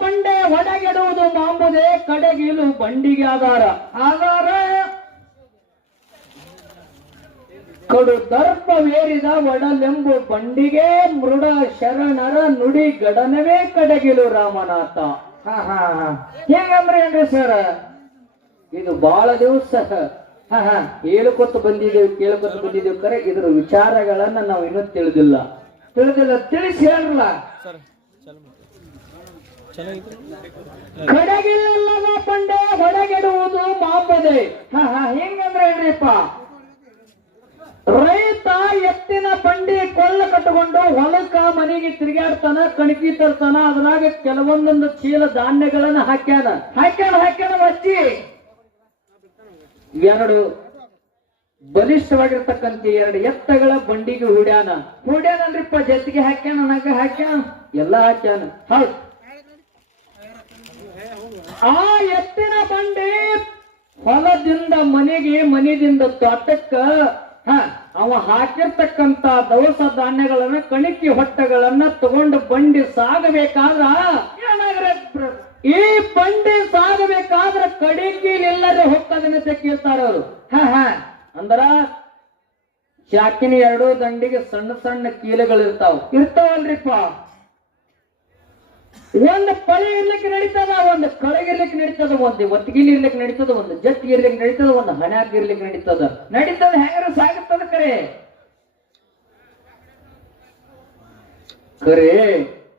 ಬಂಡೆ ಒಡಗೆಡುವುದು ಮಾಂಬುದೇ ಕಡೆಗಿಲು ಬಂಡಿಗೆ ಆಧಾರ ಆಧಾರ ಕಡು ದರ್ಪವೇರಿದ ಒಡಲೆಂಬು ಬಂಡಿಗೆ ಮೃಡ ಶರಣರ ನುಡಿ ಗಡನವೇ ಕಡೆಗಿಲು ರಾಮನಾಥ. ಹೇಗಂದ್ರೆ ಏನ್ರಿ ಸರ್, ಇದು ಬಹಳ ದಿವಸ ಹೇಳ್ಕೊತ ಬಂದಿದ್ದೇವೆ ಕರೆ ಇದ್ರ ವಿಚಾರಗಳನ್ನ ನಾವು ಇನ್ನೂ ತಿಳಿದಿಲ್ಲ ತಿಳಿಸಿ ಹೇಳಲ್ಲ. ಕಡೆಗಿಲ್ಲದ ಬಂಡೆ ಹೊಡಗೆಡುವುದು ಮಾಪದೆ. ಹೆಂಗಂದ್ರೆ ಏನ್ರಿಪ್ಪ, ರೈತ ಎತ್ತಿನ ಬಂಡಿ ಕೊಳ್ಳ ಕಟ್ಟಿಕೊಂಡು ಹೊಲಕ್ಕ ಮನೆಗೆ ತಿರುಗಾಡ್ತಾನ, ಕಣಕಿ ತರ್ತಾನ, ಅದ್ರಾಗ ಕೆಲವೊಂದೊಂದು ಚೀಲ ಧಾನ್ಯಗಳನ್ನ ಹಾಕ್ಯಾನ ಹಚ್ಚಿ ಎರಡು ಬಲಿಷ್ಠವಾಗಿರ್ತಕ್ಕಂಥ ಎರಡು ಎತ್ತಗಳ ಬಂಡಿಗೆ ಹುಡ್ಯಾನಲ್ರಿಪ್ಪ, ಜೊತೆಗೆ ಹಾಕ್ಯಾನ, ನಗ ಹಾಕ್ಯಾನ, ಎಲ್ಲಾ ಹಾಕ್ಯಾನ. ಹೌದು, ಆ ಎತ್ತಿನ ಬಂಡಿ ಹೊಲದಿಂದ ಮನೆಗೆ, ಮನೆಯಿಂದ ತೋಟಕ್ಕ ಅವ ಹಾಕಿರ್ತಕ್ಕಂತ ದವಸ ಧಾನ್ಯಗಳನ್ನ, ಕಣಿಕಿ ಹೊಟ್ಟೆಗಳನ್ನ ತಗೊಂಡು ಬಂಡಿ ಸಾಗಬೇಕಾದ್ರ ಈ ಬಂಡಿ ಸಾಗಬೇಕಾದ್ರ ಕಡಿಕಿಲಿಲ್ಲದೆ ಹೋಗ್ತದನಂತ ಕೇಳ್ತಾರ ಅವರು. ಅಂದ್ರ ಚಾಕಿನ ಎರಡೂ ದಂಡಿಗೆ ಸಣ್ಣ ಸಣ್ಣ ಕೀಲೆಗಳು ಇರ್ತಾವಲ್ರಿಪ್ಪ. ಒಂದು ಪಳಿ ಇರ್ಲಿಕ್ಕೆ ನಡೀತದ, ಒಂದು ಕಳಗಿರ್ಲಿಕ್ಕೆ ನಡೀತದ, ಒಂದು ಒತ್ತಿಗಿಲಿ ಇರ್ಲಿಕ್ಕೆ ನಡೀತದ, ಒಂದು ಜಟ್ಟಿಗೆ ಇರ್ಲಿಕ್ಕೆ ನಡೀತದ, ಒಂದು ಹಣ್ಯಾಗ ಇರ್ಲಿಕ್ಕೆ ನಡೀತದ. ಹೆಂಗಾರ ಸಾಗುತ್ತದ ಕರೆ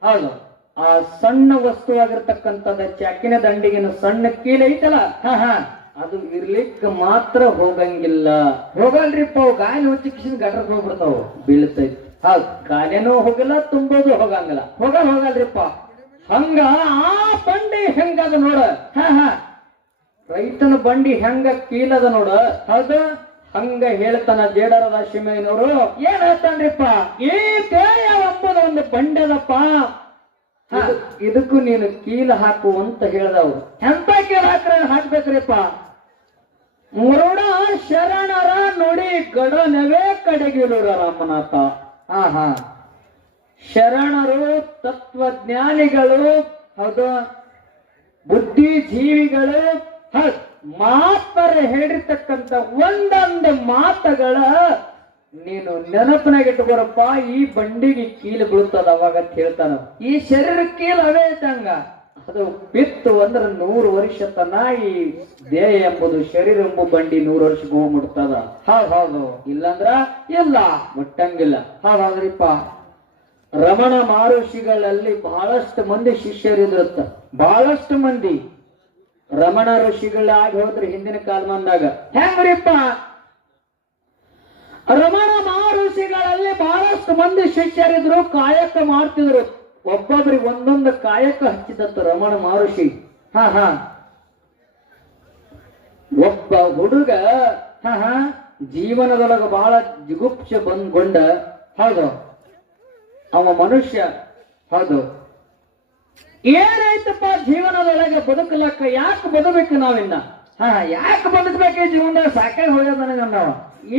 ಹೌದು. ಆ ಸಣ್ಣ ವಸ್ತುವಾಗಿರ್ತಕ್ಕಂಥದ ಚಾಕಿನ ದಂಡಿಗಿನ ಸಣ್ಣ ಕೀಲೆ ಐತಲ್ಲ, ಅದು ಇರ್ಲಿಕ್ಕೆ ಮಾತ್ರ ಹೋಗಲ್ರಿಪ್ಪ. ಅವು ಗಾಳಿ ಹುಚ್ಚಿಕಿಸಿನ ಗಟ್ರಕ್ಕೆ ಹೋಗ್ಬಿಡ್ತಾವ, ಬೀಳ್ತೈತಿ. ಹೌದು, ಗಾಲಿನೂ ಹೋಗಲ್ಲ, ತುಂಬೋದು ಹೋಗಲ್ರಿಪ್ಪ. ಹಂಗ ಆ ಬಂಡಿ ಹೆಂಗದ ನೋಡ, ರೈತನ ಬಂಡಿ ಹೆಂಗ ಕೀಲದ ನೋಡ. ಹೌದು, ಹಂಗ ಹೇಳ್ತಾನ ಜೇಡರದ ಶಿಮೆಯನವರು. ಏನ್ ಹೇಳ್ತಾನ್ರಿಪ್ಪ, ಈ ದೇಯ ಎಂಬುದು ಒಂದು ಬಂಡೆದಪ್ಪ, ಇದಕ್ಕೂ ನೀನು ಕೀಲ ಹಾಕು ಅಂತ ಹೇಳ್ದವ್ರು. ಎಂತ ಕೀಲ ಹಾಕ್ಬೇಕ್ರಿಪ್ಪ, ಮುರುಡ ಶರಣರ ನುಡಿ ಗಡನವೇ ಕಡೆಗಿಲು ರಾಮನಾಥ. ಶರಣರು ತತ್ವಜ್ಞಾನಿಗಳು, ಹೌದು, ಬುದ್ಧಿಜೀವಿಗಳು ಮಾತರ ಹೇಳಿರ್ತಕ್ಕಂಥ ಒಂದೊಂದು ಮಾತುಗಳ ನೀನು ನೆನಪಿನಾಗಿಟ್ಕೊರಪ್ಪ. ಈ ಬಂಡಿಗೆ ಕೀಲು ಬೀಳ್ತದ ಅವಾಗ ಅಂತ ಹೇಳ್ತಾನ. ಈ ಶರೀರ ಕೀಲು ಅವೇ ಇದ್ದಂಗ, ಅದು ಬಿತ್ತು ಅಂದ್ರೆ 100 ವರ್ಷ ತನ ಈ ದೇಹ ಎಂಬುದು ಶರೀರ ಎಂಬ ಬಂಡಿ 100 ವರ್ಷಕ್ಕೆ ಹೋಗ್ಬಿಡ್ತದ. ಹೌದು, ಇಲ್ಲಂದ್ರ ಇಲ್ಲ, ಮುಟ್ಟಂಗಿಲ್ಲ. ಹೌದ್ರಿಪ್ಪ. ರಮಣ ಮಹರ್ಷಿಗಳಲ್ಲಿ ಬಹಳಷ್ಟು ಮಂದಿ ಶಿಷ್ಯರಿದ್ರತ್ತ, ಬಹಳಷ್ಟು ಮಂದಿ ರಮಣ ಋಷಿಗಳಾಗಿ ಹೋದ್ರೆ ಹಿಂದಿನ ಕಾಲಮಾನದಾಗ. ಹೆಂಗ್ರಿಪ್ಪ, ರಮಣ ಮಹರ್ಷಿಗಳಲ್ಲಿ ಬಹಳಷ್ಟು ಮಂದಿ ಶಿಷ್ಯರಿದ್ರು, ಕಾಯಕ ಮಾಡ್ತಿದ್ರು. ಒಬ್ಬೊಬ್ರಿಗೆ ಒಂದೊಂದು ಕಾಯಕ ಹಚ್ಚಿದತ್ತು ರಮಣ ಮಹರ್ಷಿ. ಒಬ್ಬ ಹುಡುಗ ಜೀವನದೊಳಗ ಬಹಳ ಜಿಗುಪ್ಸೆ ಬಂದ್ಕೊಂಡ. ಹೌದು, ಅವ ಮನುಷ್ಯ. ಹೌದು, ಏನಾಯ್ತಪ್ಪ ಜೀವನದೊಳಗೆ ಬದುಕಲಕ್ಕ, ಯಾಕೆ ಬದುಕಬೇಕು ನಾವಿನ್ನ? ಯಾಕೆ ಬದುಕಬೇಕು ಈ ಜೀವನದಾಗ? ಸಾಕಾಗಿ ಹೋಗ್ಯದ ನನಗೆ.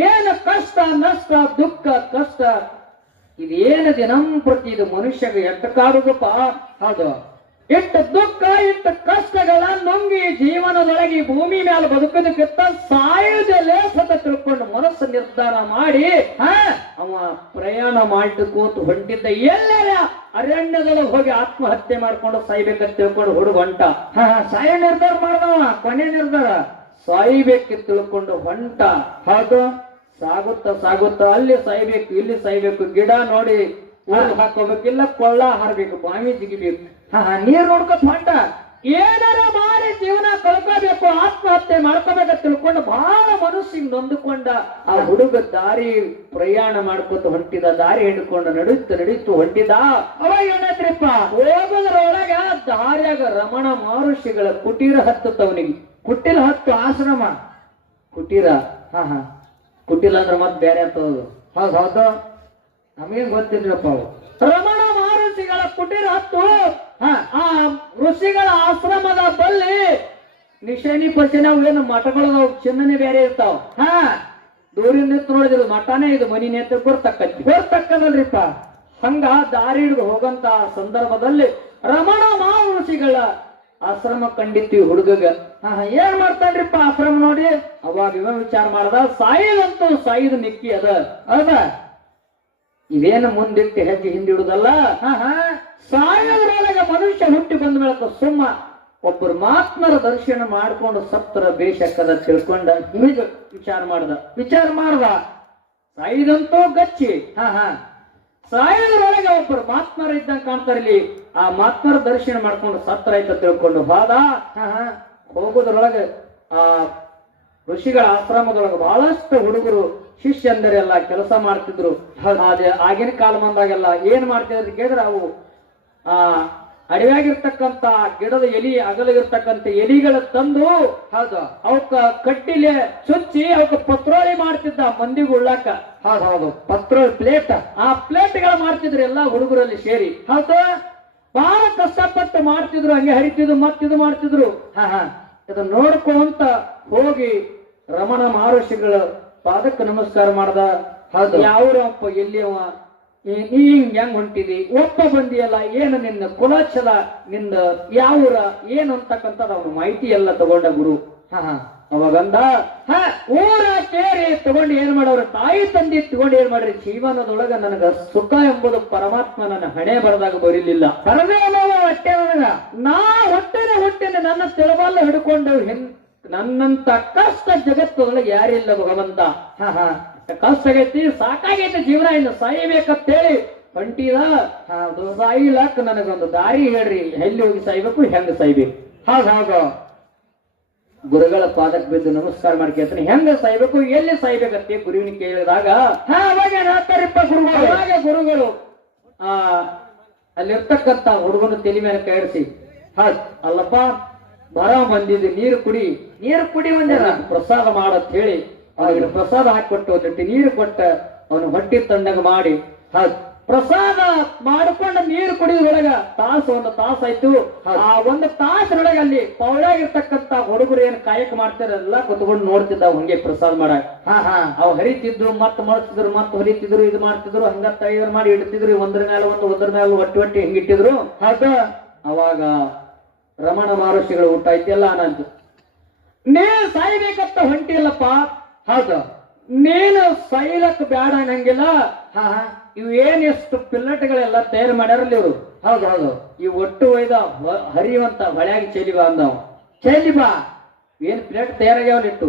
ಏನು ಕಷ್ಟ, ನಷ್ಟ, ದುಃಖ, ಕಷ್ಟ, ಇದೇನು ದಿನಂಪ್ರತಿ ಇದು ಮನುಷ್ಯಗೆ ಎಷ್ಟು ಕಾಡುದಪ್ಪ. ಹೌದು, ಎಷ್ಟು ದುಃಖ, ಎಷ್ಟು ಕಷ್ಟಗಳ ನುಂಗಿ ಜೀವನದೊಳಗೆ ಈ ಭೂಮಿ ಮೇಲೆ ಬದುಕೋದಕ್ಕಿಂತ ಸಾಯುವುದೇ ಸತ ತಿಳ್ಕೊಂಡು ಮನಸ್ಸು ನಿರ್ಧಾರ ಮಾಡಿ ಅವ ಪ್ರಯಾಣ ಮಾಡಿಕೋತು ಹೊಂಟಿದ್ದ. ಎಲ್ಲರ ಅರಣ್ಯದೊಳಗೆ ಹೋಗಿ ಆತ್ಮಹತ್ಯೆ ಮಾಡ್ಕೊಂಡು ಸಾಯ್ಬೇಕಂತ ತಿಳ್ಕೊಂಡು ಹೊಂಟ. ಸಾಯ ನಿರ್ಧಾರ ಮಾಡ್ದವ, ಕೊನೆ ನಿರ್ಧಾರ ಸಾಯ್ಬೇಕ ತಿಳ್ಕೊಂಡು ಹೊಂಟ. ಹೌದು, ಸಾಗುತ್ತ ಅಲ್ಲಿ ಸಾಯ್ಬೇಕು, ಇಲ್ಲಿ ಸಾಯ್ಬೇಕು, ಗಿಡ ನೋಡಿ ಹಾಕೋಬೇಕಿಲ್ಲ, ಕೊಳ್ಳ ಹಾರ್ಬೇಕು, ಬಾವಿ ಜಿಗಿಬೇಕು, ನೀರ್ ನೋಡ್ಕೊತ ಹೊಂಟ. ಏನಾರ ಮಾಡಿ ಜೀವನ ಕಳ್ಕೋಬೇಕು, ಆತ್ಮಹತ್ಯೆ ಮಾಡ್ಕೋಬೇಕಂತ ತಿಳ್ಕೊಂಡು ಬಹಳ ಮನಸ್ಸಿಗೆ ನೊಂದುಕೊಂಡ. ಆ ಹುಡುಗ ದಾರಿ ಪ್ರಯಾಣ ಮಾಡ್ಕೊತ ಹೊಂಟಿದ, ದಾರಿ ಹಿಡ್ಕೊಂಡು ನಡೀತು ಹೊಂಟಿದ. ಅವಾಗ ಏನಾಯ್ತ್ರಿಪ್ಪ, ಹೋಗೋದ್ರೊಳಗ ದಾರ್ಯಾಗ ರಮಣ ಮಹರ್ಷಿಗಳ ಕುಟೀರ ಹತ್ತವನಿಗೆ. ಕುಟಿಲ ಹತ್ತು ಆಶ್ರಮ, ಕುಟೀರ. ಕುಟಿಲ ಅಂದ್ರೆ ಮತ್ತೆ ಬೇರೆ ಅಂತದ್ದು. ಹೌದು, ನಮಗೇನ್ ಗೊತ್ತಿದ್ರಪ್ಪ. ಅವು ರಮಣ ಮಹರ್ಷಿಗಳ ಕುಟೀರ ಹತ್ತು ಆ ಋಷಿಗಳ ಆಶ್ರಮದ ಬಲ್ಲಿ ನಿಶಾನಿ ಪಚನೆ ಅವೇನು ಮಠಗಳು ಚಿನ್ನನೆ ಬೇರೆ ಇರ್ತಾವ. ದೂರಿನ ನಿಂತು ನೋಡಿದ್ರು ಮಠನೇ ಇದು, ಮನಿ ನೇತ್ರ ಗೊತ್ತಕ್ಕದಲ್ರಿಪ್ಪ. ಹಂಗ ದಾರಿ ಹಿಡಿದು ಹೋಗಂತ ಸಂದರ್ಭದಲ್ಲಿ ರಮಣ ಮಹರ್ಷಿ ಮಹರ್ಷಿಗಳ ಆಶ್ರಮ ಕಂಡಿತ್ತು ಹುಡುಗಗ. ಏನ್ ಮಾಡ್ತಾನ್ರಿಪ್ಪ ಆಶ್ರಮ ನೋಡಿ? ಅವಾಗ ಇವ ವಿಚಾರ ಮಾಡ್ದ, ಸಾಯಿದಂತೂ ಸಾಯಿದ ನಿಕ್ಕಿ ಅದ ಅದ, ಇದೇನು ಮುಂದಿಟ್ಟು ಹೆಜ್ಜೆ ಹಿಂದಿಡುದಲ್ಲ. ಸಾಯೋದ್ರೊಳಗ ಮನುಷ್ಯ ಹುಟ್ಟಿ ಬಂದ ಮೇಳಕ ಸುಮ್ಮ ಒಬ್ಬರು ಮಾತ್ಮರ ದರ್ಶನ ಮಾಡ್ಕೊಂಡು ಸತ್ತರ ಬೇಷಕ್ಕದ ತಿಳ್ಕೊಂಡ ಹೀಗ ವಿಚಾರ ಮಾಡ್ದ ಸಾಯಿದಂತೂ ಗಚ್ಚಿ. ಸಾಯೋದ್ರೊಳಗೆ ಒಬ್ಬರು ಮಾತ್ಮರ ಇದ್ದಂಗ ಕಾಣ್ತಾರಲ್ಲಿ, ಆ ಮಾತ್ಮರ ದರ್ಶನ ಮಾಡ್ಕೊಂಡು ಸತ್ರ ಆಯ್ತ ತಿಳ್ಕೊಂಡು ಹೋದ. ಹೋಗೋದ್ರೊಳಗೆ ಆ ಋಷಿಗಳ ಆಶ್ರಮದೊಳಗೆ ಬಹಳಷ್ಟು ಹುಡುಗರು ಶಿಷ್ಯಂದರೆಲ್ಲ ಕೆಲಸ ಮಾಡ್ತಿದ್ರು. ಅದೇ ಆಗಿನ ಕಾಲ ಬಂದಾಗೆಲ್ಲ ಏನ್ ಮಾಡ್ತಿದ್ರು ಕೇಳಿದ್ರೆ, ಅವು ಅಡವ್ಯಾಗಿರ್ತಕ್ಕಂತ ಗಿಡದ ಎಲಿ ಅಗಲಗಿರ್ತಕ್ಕಂಥ ಎಲಿಗಳ ತಂದು ಅವಕ್ಕ ಕಟ್ಟಿಲೆ ಚುಚ್ಚಿ ಅವಕ್ಕ ಪತ್ರೋಳಿ ಮಾಡ್ತಿದ್ದ ಮಂದಿಗೆ ಉಳ್ಳಾಕ. ಹೌದು, ಪತ್ರೋಳಿ ಪ್ಲೇಟ್, ಆ ಪ್ಲೇಟ್ಗಳು ಮಾಡ್ತಿದ್ರು ಎಲ್ಲಾ ಹುಡುಗರಲ್ಲಿ ಸೇರಿ. ಹೌದು, ಬಹಳ ಕಷ್ಟಪಟ್ಟು ಮಾಡ್ತಿದ್ರು, ಹಂಗೆ ಹರಿತಿದ್ರು ಮತ್ತಿದು ಮಾಡ್ತಿದ್ರು. ಇದನ್ನ ನೋಡ್ಕೊಂತ ಹೋಗಿ ರಮಣ ಮಹರ್ಷಿಗಳ ಪಾದಕ್ಕೆ ನಮಸ್ಕಾರ ಮಾಡ್ದ. ಯಾವ್ರಪ್ಪ ಎಲ್ಲಿ ಅವ, ನೀ ಹೆಂಗ್ ಹೊಂಟಿದಿ, ಒಬ್ಬ ಬಂದಿಯಲ್ಲ, ಏನು ನಿನ್ನ ಕುಲಚಲ, ನಿನ್ನ ಯಾವೂರ ಏನು ಅಂತಕ್ಕಂಥದ್ದು ಅವನು ಮಾಹಿತಿ ಎಲ್ಲ ತಗೊಂಡ ಗುರು. ಅವಾಗಂದ ಊರ ಕೇರಿ ತಗೊಂಡು ಏನ್ ಮಾಡೋರು, ತಾಯಿ ತಂದೆ ತಗೊಂಡು ಏನ್ ಮಾಡ್ರಿ, ಜೀವನದೊಳಗ ನನಗ ಸುಖ ಎಂಬುದು ಪರಮಾತ್ಮ ನನ್ನ ಹಣೆ ಬರದಾಗ ಬರೀಲಿಲ್ಲ. ಬರದೇ ಹೊಟ್ಟೆ ನನಗ, ನಾ ಹೊಟ್ಟೆನೆ ನನ್ನ ತಿಳಬಲ್ಲ ಹಿಡ್ಕೊಂಡು ನನ್ನಂತ ಕಷ್ಟ ಜಗತ್ತೊಳಗೆ ಯಾರಿಲ್ಲ ಭಗವಂತ. ಕಷ್ಟ ಆಗೈತಿ, ಸಾಕಾಗೈತಿ ಜೀವನ, ಇನ್ನು ಸಾಯ್ಬೇಕಂತೇಳಿ ಹೊಂಟಿದ. ಸಾಯಿಲಾಕ ನನಗೊಂದು ದಾರಿ ಹೇಳ್ರಿ, ಎಲ್ಲಿ ಹೋಗಿ ಸಾಯ್ಬೇಕು, ಹೆಂಗ ಸಾಯ್ಬೇಕು. ಹೌದು, ಗುರುಗಳ ಪಾದಕ್ಕೆ ಬಿದ್ದು ನಮಸ್ಕಾರ ಮಾಡ್ಕೇಳ್ತಾನೆ. ಹೆಂಗ ಸಾಯ್ಬೇಕು, ಎಲ್ಲಿ ಸಾಯ್ಬೇಕಂತ ಗುರುವಿನ ಕೇಳಿದಾಗ ಅವಾಗ ಹೇಳ್ತಾರಪ್ಪ ಗುರುಗಳು ಅಲ್ಲಿರ್ತಕ್ಕಂತ ಹುಡುಗನ ತಲೆ ಮೇಲೆ ಕೈರಿಸಿ, ಅಲ್ಲಪ್ಪ ಬರ ಬಂದಿದ್ದು, ನೀರು ಕುಡಿ ಒಂದೇ ಪ್ರಸಾದ ಮಾಡತ್ ಹೇಳಿ ಅವನಿಗೆ ಪ್ರಸಾದ ಹಾಕಿಕೊಟ್ಟು ಒಂದಿಟ್ಟು ನೀರು ಕೊಟ್ಟ ಅವನು ಹೊಟ್ಟಿ ತಣ್ಣಗ ಮಾಡಿ ಪ್ರಸಾದ ಮಾಡ್ಕೊಂಡ ನೀರು ಕುಡಿಯೋದ್ರೊಳಗ ಒಂದು ತಾಸಾಯ್ತು. ಆ ಒಂದು ತಾಸರೊಳಗೆ ಅಲ್ಲಿ ಪೌಳಾಗಿರ್ತಕ್ಕಂತ ಹುಡುಗರು ಏನ್ ಕಾಯಕ ಮಾಡ್ತಾರಲ್ಲ ಕುತ್ಕೊಂಡು ನೋಡ್ತಿದ್ದ ಹಂಗೆ ಪ್ರಸಾದ ಮಾಡಾಕ. ಅವ್ ಹರಿತಿದ್ರು, ಮತ್ ಮಾಡಿಸಿದ್ರು, ಮತ್ ಹೊರಿತಿದ್ರು, ಇದು ಮಾಡ್ತಿದ್ರು, ಹಂಗ ತಯಾರು ಮಾಡಿ ಇಡ್ತಿದ್ರು, ಒಂದ್ರ ಮೇಲೆ ಒಟ್ಟಿ ಹಿಂಗಿಟ್ಟಿದ್ರು. ಅವಾಗ ರಮಣ ಮಹರ್ಷಿಗಳು ಊಟ ಐತಿಲ್ಲ ಅನ್ನಂತ, ನೀ ಸಾಯ್ಬೇಕಂತ ಹೊಂಟಿಲ್ಲಪ್ಪ. ಹೌದು, ನೀನು ಸಾಯ್ಲಕ್ ಬ್ಯಾಡ ಅನ್ನಂಗಿಲ್ಲ. ಇವು ಏನ್ ಎಷ್ಟು ಪಿಲ್ಲಟ್ಗಳೆಲ್ಲ ತಯಾರು ಮಾಡ್ಯಾರಲ್ಲಿ ಇವರು. ಹೌದು, ಇವು ಒಟ್ಟು ಒಯ್ದ ಹರಿಯುವಂತ ಹೊಳ್ಯಾಗಿ ಚೆಲಿಬಾ ಅಂದವ. ಚೆಲಿಬಾ ಏನ್ ಪ್ಲೇಟ್ ತಯಾರಾಗ್ಯಾವಲ್ಲಿಟ್ಟು.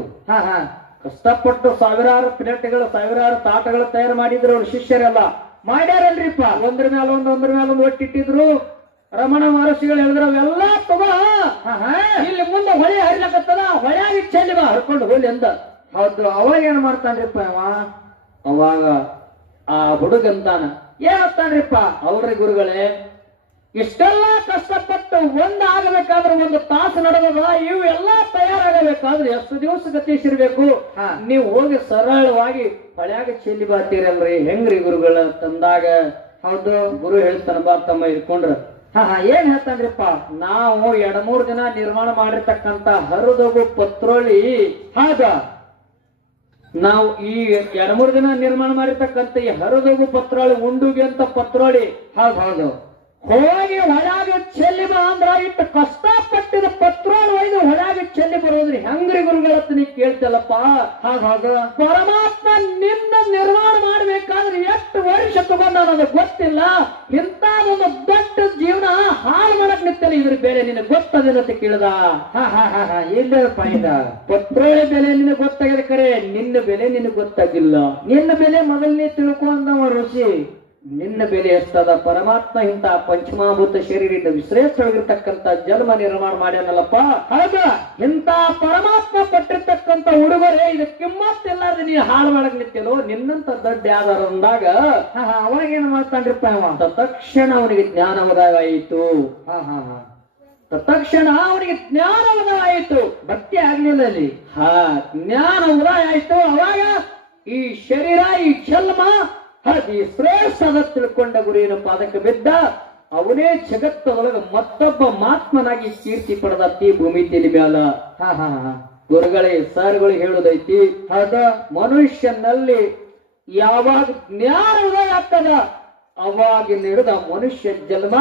ಕಷ್ಟಪಟ್ಟು ಸಾವಿರಾರು ಪ್ಲೇಟ್ಗಳು, ಸಾವಿರಾರು ತಾಟಗಳು ತಯಾರು ಮಾಡಿದ್ರು ಅವ್ರ ಶಿಷ್ಯರೆಲ್ಲ. ಮಾಡ್ಯಾರಲ್ರಿಪ್ಪ, ಒಂದ್ರ ಮೇಲೆ ಒಂದು ಒಟ್ಟಿಟ್ಟಿದ್ರು. ರಮಣ ಮಹರ್ಷಿಗಳು ಹೇಳಿದ್ರು, ಅವೆಲ್ಲ ತಗೋ, ಇಲ್ಲಿ ಮುಂದೆ ಹೊಳೆ ಹರಿಲಕತ್ತದ, ಹೊಳ್ಯಾಗಿ ಚೆಲಿಬಾ ಹರ್ಕೊಂಡು ಹೋಲಿ ಅಂದ. ಹೌದು, ಅವಾಗ ಏನ್ ಮಾಡ್ತಾನ್ರಿಪ್ಪ ಅವಾಗ ಆ ಹುಡುಗಂತಾನ ಏನತ್ತಾನ್ರಿಪ್ಪ, ಅವ್ರಿ ಗುರುಗಳೇ ಇಷ್ಟೆಲ್ಲ ಕಷ್ಟಪಟ್ಟು ಒಂದಾಗಬೇಕಾದ್ರೆ ಒಂದು ತಾಸು ನಡೆದದ, ಇವು ಎಲ್ಲಾ ತಯಾರಾಗಬೇಕಾದ್ರೆ ಎಷ್ಟು ದಿವಸ ಗತಿಸಿರ್ಬೇಕು. ನೀವು ಹೋಗಿ ಸರಳವಾಗಿ ಹೊಳ್ಯಾಗ ಚೆಲ್ಲಿ ಬಾತೀರಲ್ರಿ, ಹೆಂಗ್ರಿ ಗುರುಗಳ ತಂದಾಗ. ಹೌದು, ಗುರು ಹೇಳ್ತಾನ, ಬಾ ತಮ್ಮ ಇಟ್ಕೊಂಡ್ರ. ಏನ್ ಹೇಳ್ತಾನ್ರಿಪ್ಪ, ನಾವು 2-3 ದಿನ ನಿರ್ಮಾಣ ಮಾಡಿರ್ತಕ್ಕಂತ ಹರಿದೋಗು ಪತ್ರೋಳಿ. ನಾವು ಈ 2-3 ದಿನ ನಿರ್ಮಾಣ ಮಾಡಿರ್ತಕ್ಕಂಥ ಈ ಹರಿದೋಗು ಪತ್ರೋಳಿ ಉಂಡುಗೆ ಅಂತ ಪತ್ರೋಳಿ. ಹೌದು, ಹೋಗಿ ಹೊಳಾಗ ಚೆಲ್ಲಿ ಬಾ ಅಂದ್ರ ಇಟ್ಟು ಕಷ್ಟಪಟ್ಟಿದ ಪತ್ರೋಳಿ ಒಯ್ದು ಹೊಳಾಗ ಚೆಲ್ಲಿ ಬರೋದ್ರಿ ಹೆಂಗ್ರಿ ಗುರುಗಳತ್ತ ನೀ ಕೇಳ್ತಲ್ಲಪ್ಪ. ಹೌದು, ಪರಮಾತ್ಮ ನಿನ್ನ ನಿರ್ಮಾಣ ಮಾಡ್ಬೇಕಾದ್ರೆ ಎಷ್ಟು ವರ್ಷ ತಗೊಂಡ ನನಗೆ ಗೊತ್ತಿಲ್ಲ. ಇಂಥದೊಂದು ದೊಡ್ಡ ಜೀವನ ಹಾಳು ಮಾಡಕ್ ನಿಂತಲ್ಲ, ಇದ್ರ ಬೆಲೆ ನಿನಗೆ ಗೊತ್ತದೇನಂತ ಕೇಳ್ದ. ಇಲ್ಲಪ್ಪ, ಪತ್ರೋಳಿ ಬೆಲೆ ನಿನಗೆ ಗೊತ್ತಾಗಿದೆ, ಕರೆ ನಿನ್ನ ಬೆಲೆ ನಿನಗೆ ಗೊತ್ತಾಗಿಲ್ಲ. ನಿನ್ನ ಬೆಲೆ ಮೊದಲನೇ ತಿಳ್ಕೊಂಡವ ಋಷಿ. ನಿನ್ನ ಬೆಲೆ ಎಷ್ಟದ, ಪರಮಾತ್ಮ ಇಂತ ಪಂಚಮಾಭೂತ ಶರೀರ ವಿಶ್ರೇಷ್ಠವಾಗಿರ್ತಕ್ಕಂಥ ಜನ್ಮ ನಿರ್ಮಾಣ ಮಾಡ್ಯಾನಲ್ಲಪ್ಪ. ಹೌದಾ, ಇಂತ ಪರಮಾತ್ಮ ಪಟ್ಟಿರ್ತಕ್ಕಂಥ ಹುಡುಗರೇ ಇದು ಕಿಮ್ಮತ್ತಿಲ್ಲಾರ್ದು ನೀ ಹಾಳು ಮಾಡಕ್ ನಿಂತೇನೋ, ನಿನ್ನಂತ ದೊಡ್ಡ ಯಾವ್ದಾರ ಅಂದಾಗ ಅವಾಗ ಏನ್ ಮಾಡ್ತಾನ್ರಿಪ್ಪ ತಕ್ಷಣ ಅವನಿಗೆ ಜ್ಞಾನೋದಯ ಆಯಿತು. ತಕ್ಷಣ ಅವನಿಗೆ ಜ್ಞಾನೋದಯ ಆಯಿತು, ಭಕ್ತಿ ಆಗ್ಲಿಲ್ಲ ಅಲ್ಲಿ. ಜ್ಞಾನ ಉದಯ ಆಯ್ತು. ಅವಾಗ ಈ ಶರೀರ, ಈ ಜನ್ಮ ಈ ಶ್ರೇಷ್ಠದ ತಿಳ್ಕೊಂಡ ಗುರುವಿನ ಪಾದಕ್ಕೆ ಬಿದ್ದ. ಅವನೇ ಜಗತ್ತೊಳಗ ಮತ್ತೊಬ್ಬ ಮಾತ್ಮನಾಗಿ ಕೀರ್ತಿ ಪಡೆದ ಭೂಮಿ ತೆಲಿ ಮ್ಯಾಲ. ಗುರುಗಳೇ, ಸರ್ಗಳು ಹೇಳುದೈತಿ, ಮನುಷ್ಯನಲ್ಲಿ ಯಾವಾಗ ಜ್ಞಾನ ಉದಯ ಆಗ್ತದ ಅವಾಗ ಹಿಡಿದ ಮನುಷ್ಯ ಜನ್ಮ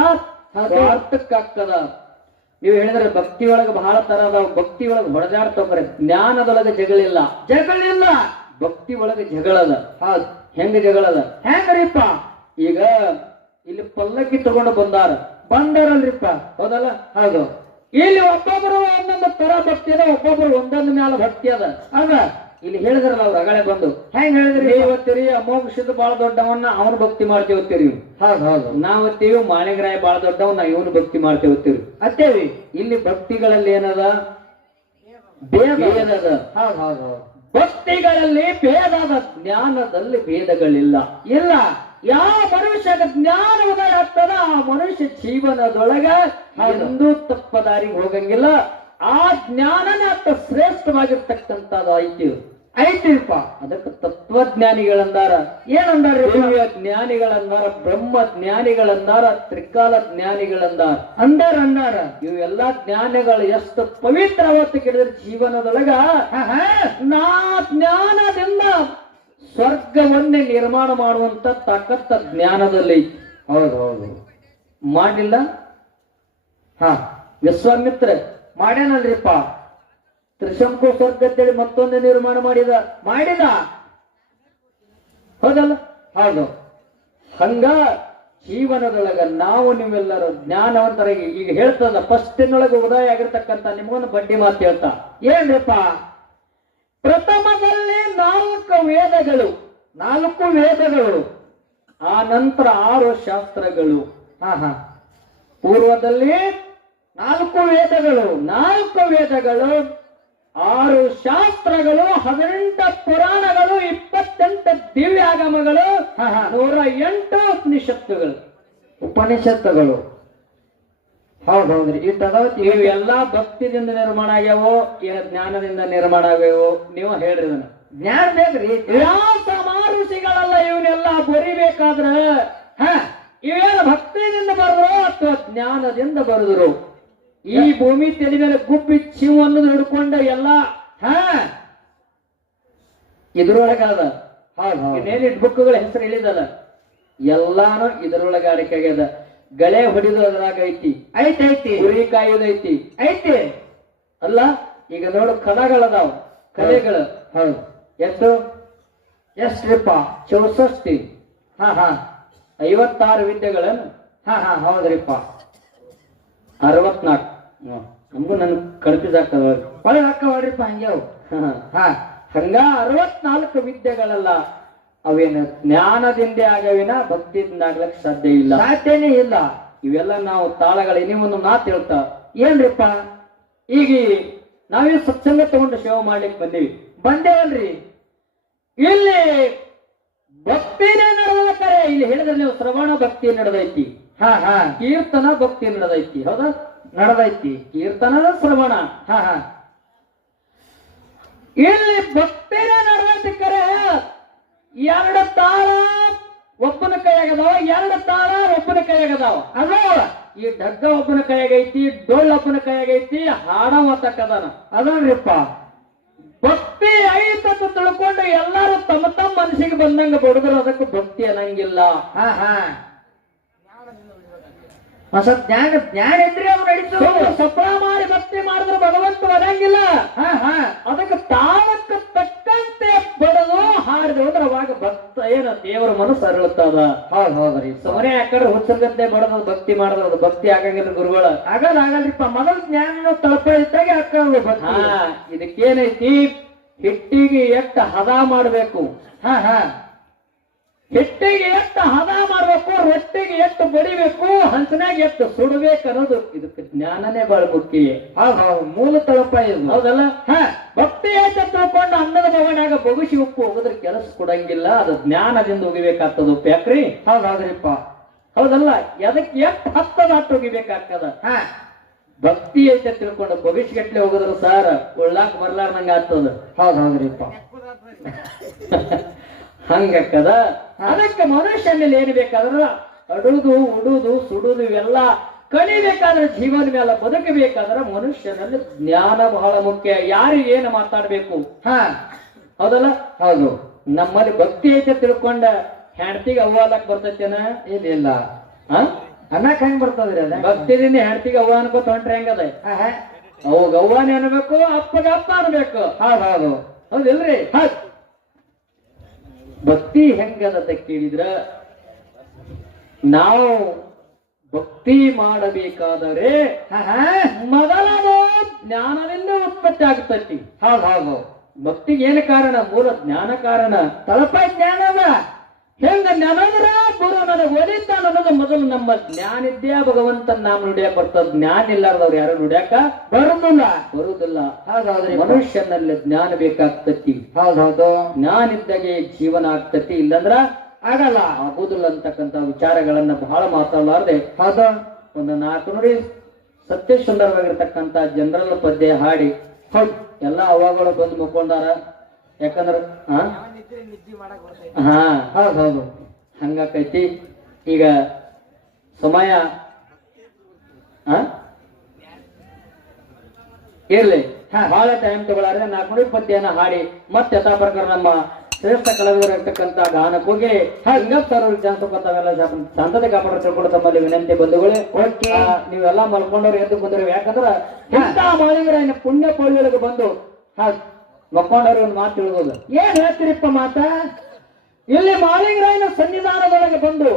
ಸಾರ್ಥಕ್ಕಾಗ್ತದ. ನೀವು ಹೇಳಿದ್ರೆ ಭಕ್ತಿ ಒಳಗೆ ಬಹಳ ತರ ಅದಾವ. ಭಕ್ತಿ ಒಳಗೆ ಹೊಡೆದಾಡ್ತವ್ರೆ, ಜ್ಞಾನದೊಳಗೆ ಜಗಳಿಲ್ಲ. ಜಗಳಿಲ್ಲ, ಭಕ್ತಿ ಒಳಗೆ ಜಗಳದ. ಹೌದು. ಹೆಂಗ ಜಗಳದ? ಹೆಂಗ್ರಿಪ್ಪ? ಈಗ ಇಲ್ಲಿ ಪಲ್ಲಕ್ಕಿ ತಗೊಂಡು ಬಂದಾರಲ್ರಿಪ್ಪ, ಹೌದಲ್ಲ? ಹೌದು. ಇಲ್ಲಿ ಒಬ್ಬೊಬ್ಬರು ಒಂದೊಂದು ತರ ಭಕ್ತಿ ಅದ, ಒಬ್ಬೊಬ್ಬರು ಒಂದೊಂದು ಮ್ಯಾಲ ಭಕ್ತಿ ಅದ. ಅದ ಇಲ್ಲಿ ಹೇಳಿದ್ರಲ್ಲ ಅವ್ರು ಅಗಳೆ ಬಂದು. ಹೆಂಗ್ ಹೇಳಿದ್ರಿ? ಇವತ್ತೀರಿ ಅಮೋಘ ಬಾಳ ದೊಡ್ಡವನ್ನ ಅವನು ಭಕ್ತಿ ಮಾಡ್ತೇವತ್ತೀರಿ. ಹೌದು ಹೌದು. ನಾವತ್ತೀವಿ ಮಾಣಿಗರಾಯ ಬಾಳ ದೊಡ್ಡವನ್ನ ಇವನು ಭಕ್ತಿ ಮಾಡ್ತೇವತ್ತೀವಿ ಅತ್ತೇವಿ. ಇಲ್ಲಿ ಭಕ್ತಿಗಳಲ್ಲಿ ಏನದ? ಭೇದ ಅದ. ಹೌದು ಹೌದು ಹೌದು. ಭಕ್ತಿಗಳಲ್ಲಿ ಭೇದ ಅದ, ಜ್ಞಾನದಲ್ಲಿ ಭೇದಗಳಿಲ್ಲ. ಇಲ್ಲ. ಯಾವ ಮನುಷ್ಯನ ಜ್ಞಾನ ಉದಯ ಆಗ್ತದ ಆ ಮನುಷ್ಯ ಜೀವನದೊಳಗ ಎಂದೂ ತಪ್ಪ ದಾರಿಗೆ ಹೋಗಂಗಿಲ್ಲ. ಆ ಜ್ಞಾನನ ಅತ್ತ ಶ್ರೇಷ್ಠವಾಗಿರ್ತಕ್ಕಂಥದ್ದು ಐತಿಲ್ಪ. ಅದಕ್ಕೆ ತತ್ವಜ್ಞಾನಿಗಳಂದಾರ. ಏನಂದಾರ? ದಿವ್ಯ ಜ್ಞಾನಿಗಳಂದಾರ, ಬ್ರಹ್ಮ ಜ್ಞಾನಿಗಳಂದಾರ, ತ್ರಿಕಾಲ ಜ್ಞಾನಿಗಳಂದಾರ. ಅಂದಾರ ಇವೆಲ್ಲಾ ಜ್ಞಾನಿಗಳು ಎಷ್ಟು ಪವಿತ್ರವತ್ತು ಕೇಳಿದ್ರೆ ಜೀವನದೊಳಗ ನಾ ಜ್ಞಾನದಿಂದ ಸ್ವರ್ಗವನ್ನೇ ನಿರ್ಮಾಣ ಮಾಡುವಂತ ತಾಕತ್ತ ಜ್ಞಾನದಲ್ಲಿ. ಹೌದು ಹೌದು. ಮಾಡಿಲ್ಲ? ವಿಶ್ವಾಮಿತ್ರ ಮಾಡ್ಯಾನಲ್ರಿಪ್ಪ. ತ್ರಿಶಂಕು ಸ್ವರ್ಗ ಅಂತೇಳಿ ಮತ್ತೊಂದು ನಿರ್ಮಾಣ ಮಾಡಿದ. ಹೌದಲ್ಲ? ಹೌದು. ಹಂಗ ಜೀವನದೊಳಗ ನಾವು ನೀವೆಲ್ಲರೂ ಜ್ಞಾನವಂತರಾಗಿ ಈಗ ಹೇಳ್ತದ ಫಸ್ಟಿನೊಳಗೆ ಉದಯ ಆಗಿರ್ತಕ್ಕಂಥ ನಿಮ್ಗೊಂದು ಬಡ್ಡಿ ಮಾತು ಹೇಳ್ತಾ. ಏನ್ರಿಪ್ಪ? ಪ್ರಥಮದಲ್ಲಿ 4 ವೇದಗಳು, ಆ ನಂತರ 6 ಶಾಸ್ತ್ರಗಳು. ಪೂರ್ವದಲ್ಲಿ 4 ವೇದಗಳು, 6 ಶಾಸ್ತ್ರಗಳು, 18 ಪುರಾಣಗಳು, 28 ದಿವ್ಯಾಗಮಗಳು, 108 ಉಪನಿಷತ್ತುಗಳು. ಹೌದೌದ್ರಿ. ಇವೆಲ್ಲಾ ಭಕ್ತಿದಿಂದ ನಿರ್ಮಾಣ ಆಗ್ಯಾವೋ ಜ್ಞಾನದಿಂದ ನಿರ್ಮಾಣ ಆಗ್ಯಾವೋ? ನೀವು ಹೇಳ್ರಿ. ಅದನ್ನ ಜ್ಞಾನ ಬೇಕ್ರಿ. ಋಷಿಗಳೆಲ್ಲ ಇವನ್ನೆಲ್ಲ ಬರಿಬೇಕಾದ್ರ ಇವೇನು ಭಕ್ತಿಯಿಂದ ಬರೆದ್ರು ಅಥವಾ ಜ್ಞಾನದಿಂದ ಬರೆದ್ರು? ಈ ಭೂಮಿ ತಲೆ ಮೇಲೆ ಗುಬ್ಬಿ ಶಿವ ಅನ್ನೋದು ಹಿಡ್ಕೊಂಡ ಎಲ್ಲ ಇದ್ರೊಳಗದ. ಇನ್ನೇನು ಬುಕ್ಗಳ ಹೆಸರು ಹೇಳಿದಲ್ಲ, ಎಲ್ಲಾನು ಇದ್ರೊಳಗ ಅಡಿಕೆ ಆಗ್ಯದ. ಗಳೆ ಹೊಡಿದು ಅದ್ರಾಗ ಐತಿ. ಗುರಿ ಕಾಯುದೈತಿ. ಅಲ್ಲ ಈಗ ನೋಡು, ಕಲಗಳದಾವ್, ಕಲೆಗಳು. ಹೌದು. ಎಷ್ಟ್ರಿಪ್ಪ? 64. 56 ವಿದ್ಯೆಗಳನ್ನು. ಹೌದ್ರಿಪ್ಪ. 64. ನಮಗೂ ನನ್ ಕನ್ಫ್ಯೂಸ್ ಆಗ್ತದ. ಹೊಳೆ ಹಾಕವಾಡ್ರಿಪ್ಪ ಹಂಗ್ಯಾವ್. ಹಂಗ 64 ವಿದ್ಯೆಗಳಲ್ಲ. ಅವೇನು ಜ್ಞಾನದಿಂದ ಆಗವಿನ ಭಕ್ತಿಯಿಂದ ಆಗ್ಲಕ್ ಸಾಧ್ಯನೇ ಇಲ್ಲ. ಇವೆಲ್ಲ ನಾವು ತಾಳಗಳು. ನೀವೊಂದು ಮಾತು ಹೇಳ್ತಾ. ಏನ್ರಿಪ್ಪ? ಈಗ ನಾವೇ ಸತ್ಸಂಗ ತಗೊಂಡು ಸೇವೆ ಮಾಡ್ಲಿಕ್ಕೆ ಬಂದೇವಲ್ರಿ. ಇಲ್ಲಿ ಭಕ್ತಿನೇ ನಡೆದಕ್ಕಾರೆ. ಇಲ್ಲಿ ಹೇಳಿದ್ರೆ ನೀವು ಶ್ರವಣ ಭಕ್ತಿ ನಡೆದೈತಿ, ಕೀರ್ತನ ಭಕ್ತಿ ನಡೆದೈತಿ. ಹೌದಾ? ನಡೆದೈತಿ. ಕೀರ್ತನದ ಶ್ರವಣ. ಇಲ್ಲಿ ಭಕ್ತಿನೇ ನಡೆದೈತಿ. ಕರೆ 2 ತಾಳ ಒಬ್ಬನ ಕೈಯಾಗದಾವ, 2 ತಾಳ ಒಬ್ಬನ ಕೈಯಾಗದಾವ. ಅದಾವ. ಈ ಡಗ್ಗ ಒಬ್ಬನ ಕೈಯಾಗೈತಿ, ಡೊಳ್ಳು ಒಬ್ಬನ ಕೈಯಾಗೈತಿ, ಹಾಡ ಒತ್ತಕ್ಕದಾನ. ಅದನ್ರಿಪ್ಪ ಭಕ್ತಿ ಐತಂತ ತಿಳ್ಕೊಂಡು ಎಲ್ಲಾರು ತಮ್ಮ ಮನಸ್ಸಿಗೆ ಬಂದಂಗ ಬಡದ್ರು ಅದಕ್ಕೆ ಭಕ್ತಿ ಅನ್ನಂಗಿಲ್ಲ. ಜ್ಞಾನ ಇದ್ರೆ ಅವ್ರು ನಡೀತು. ಸಪ್ರ ಮಾಡಿ ಭಕ್ತಿ ಮಾಡಿದ್ರೆ ಭಗವಂತ ಬರಂಗಿಲ್ಲ. ಅದಕ್ಕೆ ತಾಳಕ್ಕೆ ತಕ್ಕಂತೆ ಬಡದು ಹಾಡಿದ್ರು ಅಂದ್ರೆ ಅವಾಗ ಭಕ್ತ ಏನು ದೇವರ ಮನಸ್ಸು ಅರಳುತ್ತದ. ಹೌದ್ರಿ. ಸುಮ್ಮನೆ ಯಾಕಂದ್ರೆ ಹುಚ್ಚರ್ಗಂತೆ ಬಡದ ಭಕ್ತಿ ಮಾಡಿದ್ರೆ ಅದು ಭಕ್ತಿ ಆಗಂಗಿಲ್ಲ. ಗುರುಗಳ ಆಗಲ್ರಿಪ್ಪ. ಮೊದಲು ಜ್ಞಾನ ತಳಪ ಇದ್ದಾಗ ಭಕ್ತಿ. ಇದಕ್ಕೇನೈತಿ? ಹಿಟ್ಟಿಗೆ ಎಷ್ಟು ಹದ ಮಾಡ್ಬೇಕು, ಹಿಟ್ಟಿಗೆ ಎಷ್ಟು ಹದ ಮಾಡ್ಬೇಕು, ರೊಟ್ಟಿಗೆ ಎಷ್ಟು ಬಡಿಬೇಕು, ಹಂಚನಾಗ ಎಷ್ಟು ಸುಡಬೇಕು ಅನ್ನೋದು ಇದಕ್ಕೆ ಜ್ಞಾನನೇ ಬಾಳ ಮುಖ್ಯ. ಮೂಲ ತಳಪ ಇದು. ಹೌದಲ್ಲ? ಭಕ್ತಿ ಎಷ್ಟು ತಿಳ್ಕೊಂಡು ಅನ್ನದ ಭವನಾಗ ಬಗುಸಿ ಉಪ್ಪು ಹೋಗಿದ್ರೆ ಕೆಲಸ ಕೊಡಂಗಿಲ್ಲ. ಅದು ಜ್ಞಾನದಿಂದ ಹೋಗಿಬೇಕಾಗ್ತದ. ಉಪ್ಪು ಯಾಕ್ರಿ? ಹೌದ್ರಿಪ್ಪ. ಹೌದಲ್ಲ? ಅದಕ್ಕೆ ಎಷ್ಟು ಹತ್ತದ ಅಟ್ಟು ಹೋಗಿಬೇಕಾಗ್ತದ. ಭಕ್ತಿ ಐತೆ ತಿಳ್ಕೊಂಡು ಬಗುಸಿಗಟ್ಲೆ ಹೋಗಿದ್ರು ಸಾರ್ ಉಳ್ಳಾಕ್ ಬರ್ಲಾರ್ದಂಗ ಆಗ್ತದ. ಹೌದ್ರಿಪ್ಪ. ಹಂಗಕ್ಕದ. ಅದಕ್ಕೆ ಮನುಷ್ಯ ಮೇಲೆ ಏನ್ ಬೇಕಾದ್ರ ಅಡುದು ಉಡುದು ಸುಡುದು ಇವೆಲ್ಲ ಕಲಿಬೇಕಾದ್ರೆ, ಜೀವನ ಮೇಲೆ ಬದುಕಬೇಕಾದ್ರೆ ಮನುಷ್ಯನಲ್ಲಿ ಜ್ಞಾನ ಬಹಳ ಮುಖ್ಯ. ಯಾರಿಗೆ ಏನು ಮಾತಾಡ್ಬೇಕು? ಹೌದಲ್ಲ? ಹೌದು. ನಮ್ಮಲ್ಲಿ ಭಕ್ತಿ ಐತೆ ತಿಳ್ಕೊಂಡ ಹೆಂಡತಿಗೆ ಅವ್ವಾಲಕ್ ಬರ್ತೈತೇನ? ಇಲ್ಲ. ಅನ್ನಕ್ ಹೆಂಗ್ ಬರ್ತದ್ರಿ ಅದ ಭಕ್ತಿದಿಂದ ಹೆಂಡತಿಗೆ ಅವ್ವ ಅನ್ಕೋತ ಹೊಂಟ್ರೆ ಹೆಂಗದ ಅವಾಗ ಅವ್ವನೇ ಅನ್ಬೇಕು ಅಪ್ಪಗ ಅಪ್ಪ ಅನ್ಬೇಕು ಹೌದು ಹೌದಿಲ್ರಿ ಭಕ್ತಿ ಹೆಂಗದ ಕೇಳಿದ್ರ ನಾವು ಭಕ್ತಿ ಮಾಡಬೇಕಾದರೆ ಮೊದಲದು ಜ್ಞಾನದಿಂದ ಉತ್ಪತ್ತಿ ಆಗ್ತತಿ ಹೌದು ಭಕ್ತಿಗೆ ಏನು ಕಾರಣ ಮೂಲ ಜ್ಞಾನ ಕಾರಣ ತಳಪ ಜ್ಞಾನದ ಹೆಂಗ ಜ್ಞಾನಂದ್ರ ಗುರು ನನಗೆ ಒಲಿತಾನ ಅನ್ನೋದು ಮೊದಲು ನಮ್ಮ ಜ್ಞಾನ ಇದ್ದೇ ಭಗವಂತನ ನಾಮ ನುಡಿಯಾಕ ಬರ್ತದ ಜ್ಞಾನ ಇಲ್ಲಾರ್ದವ್ರು ಯಾರು ನುಡಿಯಾಕ ಬರುದಿಲ್ಲ ಹೌದೌದ್ರಿ ಮನುಷ್ಯನಲ್ಲಿ ಜ್ಞಾನ ಬೇಕಾಗ್ತತಿ ಹೌದೌದು ಜ್ಞಾನ ಇದ್ದಾಗೆ ಜೀವನ ಆಗ್ತತಿ ಇಲ್ಲಂದ್ರ ಆಗಲ್ಲ ಆಗುದಿಲ್ಲ ಅಂತಕ್ಕಂತ ವಿಚಾರಗಳನ್ನ ಬಹಳ ಮಾತಾಡಲಾರ್ದೆ ಹೌದು ಒಂದು 4 ನುಡಿ ಸತ್ಯ ಸುಂದರವಾಗಿರ್ತಕ್ಕಂತ ಜನರಲ್ ಪದ್ಯ ಹಾಡಿ ಹೌದು ಎಲ್ಲಾ ಅವಾಗಳು ಬಂದು ಮುಕ್ಕೊಂಡಾರ ಯಾಕಂದ್ರ ಹೌದು ಹಂಗಾಕೈತಿ ಈಗ ಸಮಯ ಇರ್ಲಿ ಬಹಳ ಟೈಮ್ ತಗೊಳ್ಳಾರೆ 4 ನುಡಿ ಪದ್ಯನ ಹಾಡಿ ಮತ್ತೆ ಯಥಾ ಪ್ರಕಾರ ನಮ್ಮ ಶ್ರೇಷ್ಠ ಕಲಾವಿದರು ಇರ್ತಕ್ಕಂತ ಗಾನಕ್ಕೆ ಹೋಗಿ ಹಿಂಗಪ್ ಸರ್ ಅವ್ರಿಗೆ ಚಾನ್ಸ್ ಕೊಡ್ತಾವೆಲ್ಲ ಶಾಂತತೆ ಕಾಪಾಡ ತಿಳ್ಕೊಂಡು ತಮ್ಮಲ್ಲಿ ವಿನಂತಿ ಬಂಧುಗಳೇ ನೀವೆಲ್ಲಾ ಮಲ್ಕೊಂಡವ್ರು ಎದ್ದು ಬಂದ್ರು ಯಾಕಂದ್ರ ಇಂಥ ಮಾಳಿಗರ ಪುಣ್ಯ ಪೌಳಿಗಳಿಗೆ ಬಂದು ಮಕ್ಕೊಂಡವ್ರಿಗೆ ಒಂದು ಮಾತು ತಿಳಿಬೋದು ಏನ್ ಹೇಳ್ತೀರಿಪ್ಪ ಮಾತ ಇಲ್ಲಿ ಮಾಳಿಗರಾಯನ ಸನ್ನಿಧಾನದೊಳಗೆ ಬಂದು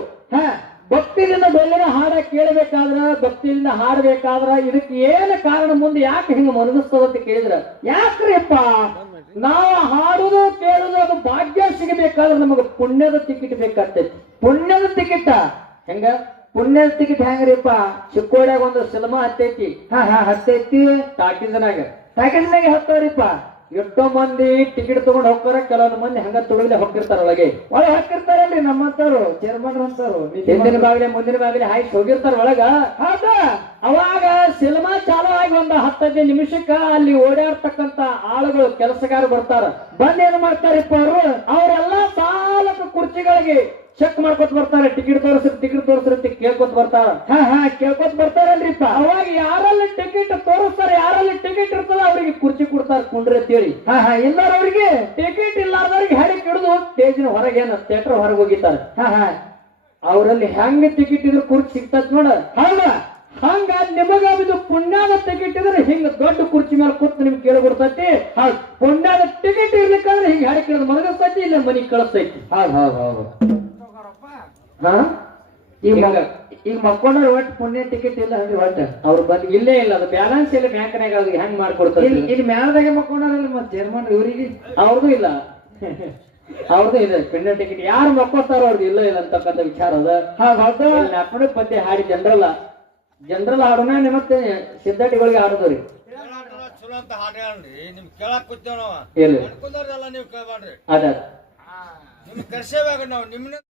ಭಕ್ತಿಯಿಂದ ಬೆಳ್ಳಿನ ಹಾಡ ಕೇಳಬೇಕಾದ್ರ ಭಕ್ತಿಯಿಂದ ಹಾಡಬೇಕಾದ್ರ ಇದಕ್ಕೆ ಏನು ಕಾರಣ ಮುಂದೆ ಯಾಕೆ ಹಿಂಗ ಮನಗಿಸ್ತದ ಅಂತ ಕೇಳಿದ್ರ ಯಾಕ್ರಿಪ್ಪ ನಾವು ಹಾಡುದು ಕೇಳುದು ಅದು ಭಾಗ್ಯ ಸಿಗಬೇಕಾದ್ರೆ ನಮಗೆ ಪುಣ್ಯದ ಟಿಕೆಟ್ ಬೇಕಾಗ್ತೈತಿ ಪುಣ್ಯದ ಟಿಕೆಟ್ ಹೆಂಗ ಪುಣ್ಯದ ಟಿಕೆಟ್ ಹೆಂಗ್ರಿಪ್ಪ ಚಿಕ್ಕೋಡ್ಯಾಗ ಒಂದು ಸಿನಿಮಾ ಹತ್ತೈತಿ ಹತ್ತೈತಿ ಟಾಕೀಸ್ನಾಗ ಹತ್ತವ್ರಿಪ್ಪ ಎಷ್ಟೋ ಮಂದಿ ಟಿಕೆಟ್ ತಗೊಂಡ್ ಹೋಗ್ತಾರ ಕೆಲವೊಂದು ಮಂದಿ ಹಂಗ ತುಳುವಿಲೆ ಹೋಗಿರ್ತಾರ ಒಳಗೆ ಹಾಕಿರ್ತಾರಲ್ರಿ ನಮ್ಮಂತವ್ರು ಚೇರ್ಮನ್ ಅಂತವ್ರು ಹಿಂದಿನ ಬಾಗಿಲೆ ಮುಂದಿನ ಬಾಗಿಲೆ ಹಾಕಿ ಹೋಗಿರ್ತಾರ ಒಳಗ ಅವಾಗ ಸಿನಿಮಾ ಚಾಲು ಆಗಿ ಒಂದು 10-15 ನಿಮಿಷಕ್ಕ ಅಲ್ಲಿ ಓಡಾಡ್ತಕ್ಕಂತ ಆಳುಗಳು ಕೆಲಸಗಾರ ಬರ್ತಾರ ಬಂದ್ ಏನ್ ಮಾಡ್ತಾರಪ್ಪ ಅವರೆಲ್ಲಾ ಸಾಲಕ ಕುರ್ಚಿಗಳಿಗೆ ಚೆಕ್ ಮಾಡ್ಕೊತ ಬರ್ತಾರೆ ಟಿಕೆಟ್ ತೋರಿಸ್ರಿ ಅಂತ ಕೇಳ್ಕೊತ ಬರ್ತಾರ ಕೇಳ್ಕೊತ ಬರ್ತಾರಲ್ರಿಪ್ಪ ಅವಾಗ ಯಾರಲ್ಲಿ ಟಿಕೆಟ್ ತೋರಿಸ್ತಾರೆ ಯಾರಲ್ಲಿ ಟಿಕೆಟ್ ಇರ್ತದ ಅವ್ರಿಗೆ ಕುರ್ಚಿ ಕೊಡ್ತಾರ ಕುಂಡ್ರಿ ಅಂತೇಳಿ ಇಲ್ಲಾರವ್ರಿಗೆ ಟಿಕೆಟ್ ಇಲ್ಲಾರ್ದವ್ರಿಗೆ ಹೆಡಕ್ ಹಿಡಿದು ಸ್ಟೇಜಿನ ಹೊರಗೆ ಥಿಯೇಟರ್ ಹೊರಗೆ ಹೋಗಿತಾರೆ ಅವರಲ್ಲಿ ಹೆಂಗ ಟಿಕೆಟ್ ಇದ್ರೆ ಕುರ್ಚಿ ಸಿಗ್ತದ ನೋಡ ಹಂಗ ನಿಮಗ ಇದು ಪುಣ್ಯದ ಟಿಕೆಟ್ ಇದ್ರೆ ಹಿಂಗ ದೊಡ್ಡ ಕುರ್ಚಿ ಮೇಲೆ ಕೂತ್ ನಿಮ್ಗೆ ಕೇಳಿ ಕೊಡ್ತೈತಿ ಪುಣ್ಯದ ಟಿಕೆಟ್ ಇರ್ಲಿಕ್ಕಂದ್ರೆ ಹಿಂಗ ಹೆಡಕ್ ಹಿಡಿದು ಮನಗಸ್ತೈತಿ ಇಲ್ಲ ಮನಿಗ್ ಕಳಿಸ್ತೈತಿ ಈಗ ಮಕ್ಕೊಂಡ್ರೆ ಒಟ್ಟು ಪುಣ್ಯ ಟಿಕೆಟ್ ಇಲ್ಲ ಅಂದ್ರೆ ಒಟ್ಟು ಅವ್ರು ಬಂದ್ ಇಲ್ಲೇ ಇಲ್ಲ ಅದು ಬ್ಯಾಲೆನ್ಸ್ ಇಲ್ಲ ಬ್ಯಾಂಕ್ನಾಗ ಅವ್ರಿಗೆ ಹೆಂಗ್ ಮಾಡ್ಕೊಡ್ತಾರೆ ಇಲ್ಲಿ ಮ್ಯಾಲದಾಗೆ ಮಕ್ಕೊಂಡ್ರಲ್ಲ ಮತ್ತೆ ಚೇರ್ಮನ್ ಇವರಿಗೆ ಅವ್ರದ್ದು ಇಲ್ಲ ಅವ್ರದ್ದು ಇದೆ ಪುಣ್ಯ ಟಿಕೆಟ್ ಯಾರು ಮಕ್ಕೋತಾರ ಅವ್ರದ್ದು ಇಲ್ಲ ಅಂತಕ್ಕಂಥ ವಿಚಾರ ಅದ ನಾಲ್ಕು ಪದ್ಯ ಹಾಡಿ ಜನರಲ್ ಹಾಡೋಣ ಮತ್ತೆ ಸಿದ್ಧಾಟಿಗಳಿಗೆ ಹಾಡೋದ್ರಿ ಅದ